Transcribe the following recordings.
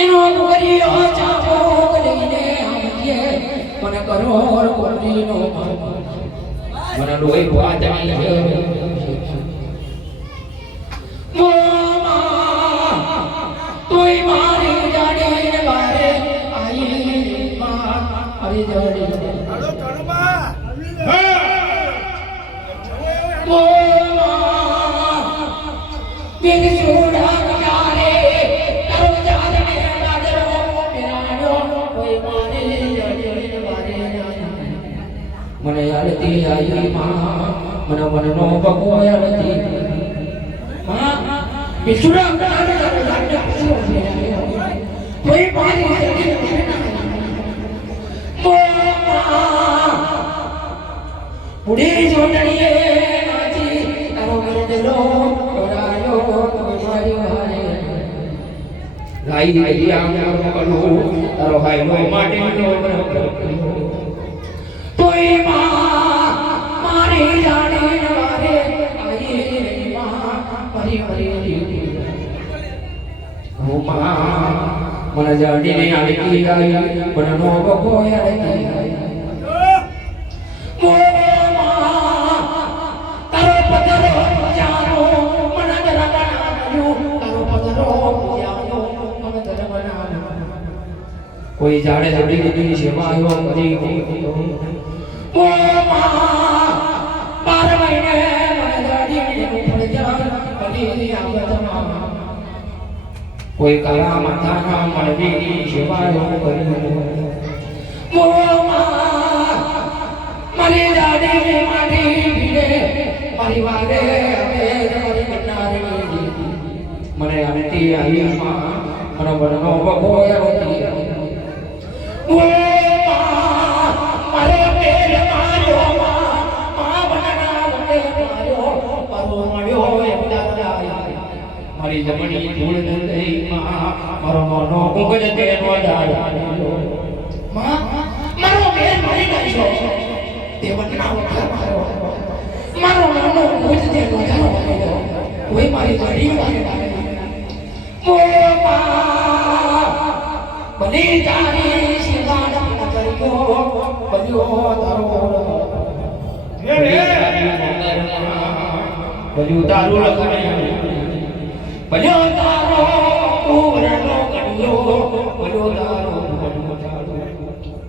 એનો ગોરીઓ ચાપો લઈને આવજે મને કરોડ કોટીનો મને લોહી વાજાઈ છે તોય મારી જાડીને વારે આઈ માં હરી જડી હાલો તણબા બિન છોડા કારે તારો જાદને બાદરો મેરાડો કોઈ મારી જાડીને વારે મને આરતી આઈ માં મને મનનો ભગવો આરતી માં બિછુડા કારે તારો જાડને કોઈ મારી જાડીને બુડી જોડણીએ નાચી તારો ગરડલો ઓરાયો મારી વારે ગાઈ ગઈ આમ કલો તારો હાઈલો માટીનો તોય માં મારી જાણીને વારે આઈ માં મારી મારી ઓ માં મને જાડીને આલી આઈ મને નો ગો આઈ કોઈ જાડે જડી દીધી સેવાયો કરી ઓ માં 12 મહિને મને જાડી ઉપર જાન કરી આવતમાં કોઈ કાળા માથાના મળવી સેવાયો કરી ઓ માં મારી જાડી માટી ભીડે મારી વાગે મારી કન્નારી મને આનતી આઈ માં મને બનનો બગોય હોતી ઓ મારે પેર માર્યો મા બનના મને માર્યો મારો માર્યો મારી જમણી ધૂળ દઈ મારો મોનો ઉગજ તેનો ડાળ્યો મારો પેર મારી નાખ્યો દેવના ઉઠા મારો મારો મોનો ઉગજ તેનો ડાળ્યો કોઈ મારી ઘડી વાગે ઓ બને જાણી શિવાન કર્યો બન્યો તારો બન્યો તારો લખને બન્યો તારો કુવરનો કડિયો બન્યો તારો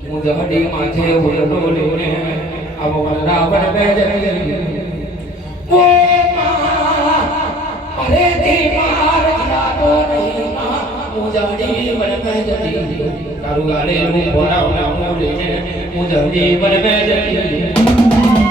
હું જહડી માથે ઉલટો લઈને આવો રાવણ બેજરી ઓ અરે દી માર જાતો નહીં મુજડી વન મેજડી તારું ગાલે હું ભરાવના હું લઈને મુજડી વન મેજડી